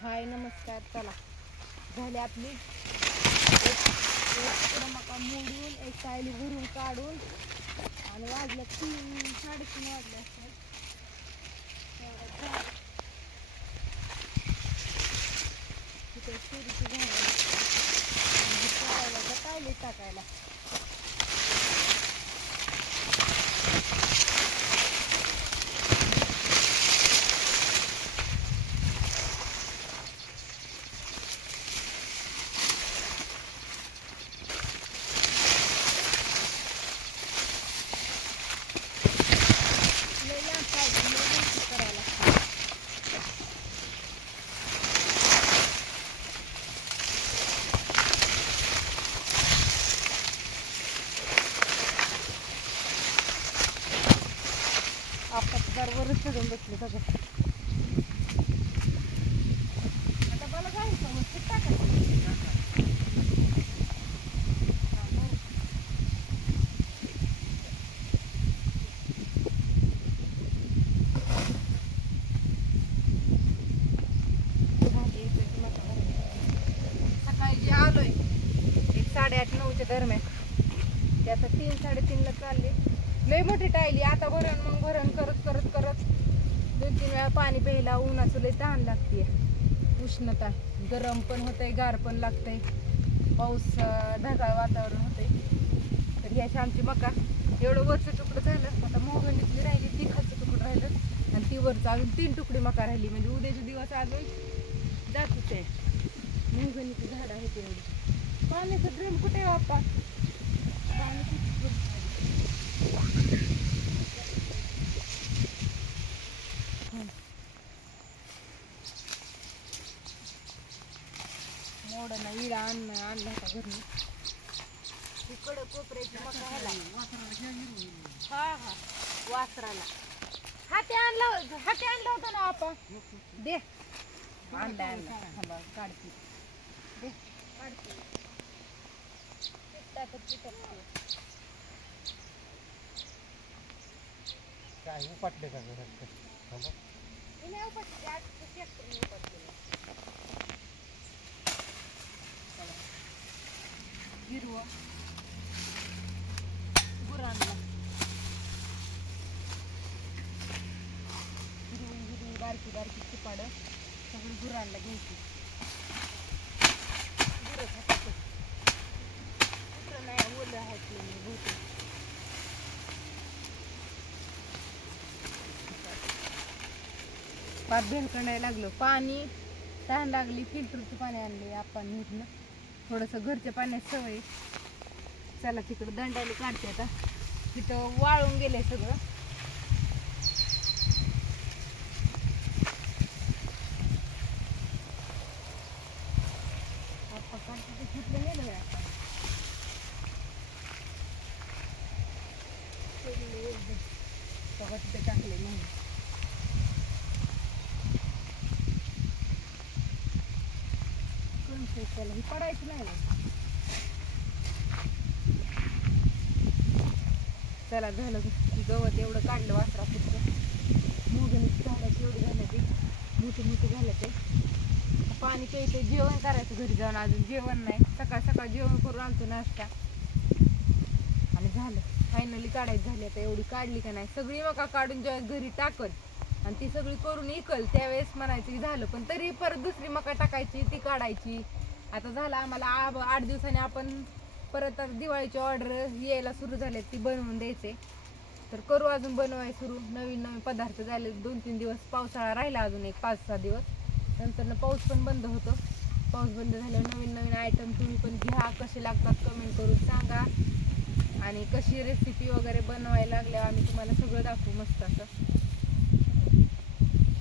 हाय नमस्कार. चला झाली आपली एक मका मोडून एक सायली भरून काढून आणि वाजलं 3 3:30 वाजले असतात. तिथे सुरीची झाडं टाकायला टाकायला वरच चढून बसले सगळं. आता मला जायचं मग ते टाकायचं. सकाळी जे आलोय एक 8:30-9च्या दरम्यान ते आता 3-3:30ला चालले. लय मोठी टायली आता भरण मग भरण करत करत करत 2-3 वेळा पाणी प्यायला. उन्हाचं लय तहान लागते, उष्णता, गरम पण होतंय गार पण लागतंय, पाऊस ढगाळ वातावरण होतंय. तर ह्याची आमची मका एवढं वरचं तुकडं झालं. आता मोगंडीतली राहिली, ती खालचं तुकडं राहिलं आणि ती वरचं अजून 3 तुकडी मका राहिली. म्हणजे उद्याचे दिवस अजून जातच आहे. मोगंडीची झाडं आहेत एवढी. पाण्याचं ड्रेन कुठे वापा पाणी मोडना विडा आणला होता घरी. इकडं कोपऱ्याची मका ह्याला हा हा वासराला हाती आणला होता ना आपण. दे आणला काढते दे काढते काय उपटले का घरात? नाही उपटले, आज ट्रॅक्टरने उपटले. हिरवं गुरांना हिरवी बारकी बारकी चिपाडं सगळी गुरांना घ्यायची. गुरं खातात कुठं नाही ओलं आहेत बहुतेक. पाच भेलकंडायला लागलं पाणी, तहान लागली. फिल्टरचं पाणी आणले आपण इथनं. थोडंसं घरच्या पाण्यात सवय. चला तिकडं दंडायला काढते आता. तिथं वाळून गेले सगळं. आपण काढते ते घेतलं नेलं आता. सगळं तिथे टाकले म्हणून त्याला ही पडायचं नाही ना. चला झालं गवत एवढं काढलं वासरा पुढचं. मोगणीची झाडाची एवढी झालं ते मोठी मोठी झालं ते. पाणी प्यायचं, जेवण करायचं घरी जाऊन. अजून जेवण नाही. सकाळ सकाळ जेवण करून आणतो नाश्ता आणि झालं फायनली काढायचं झाली. आता एवढी काढली का नाही सगळी मका काढून ज्यावेळेस घरी टाकल आणि ती सगळी करून इकल त्यावेळेस म्हणायचं की झालं. पण तरी परत दुसरी मका टाकायची, ती काढायची. आता झालं आम्हाला 8 दिवसांनी आपण परत आता दिवाळीची ऑर्डर यायला सुरू झाले, ती बनवून द्यायचे. तर करू अजून बनवाय सुरू. नवीन नवीन पदार्थ झाले. 2-3 दिवस पावसाळा राहिला, अजून एक 5-6 दिवस नंतर पाऊस पण बंद होतो. पाऊस बंद झाल्यावर नवीन नवीन आयटम तुम्ही पण घ्या. कसे लागतात कमेंट करून सांगा आणि कशी रेसिपी वगैरे बनवायला लागल्यावर आम्ही तुम्हाला सगळं दाखवू मस्त असं.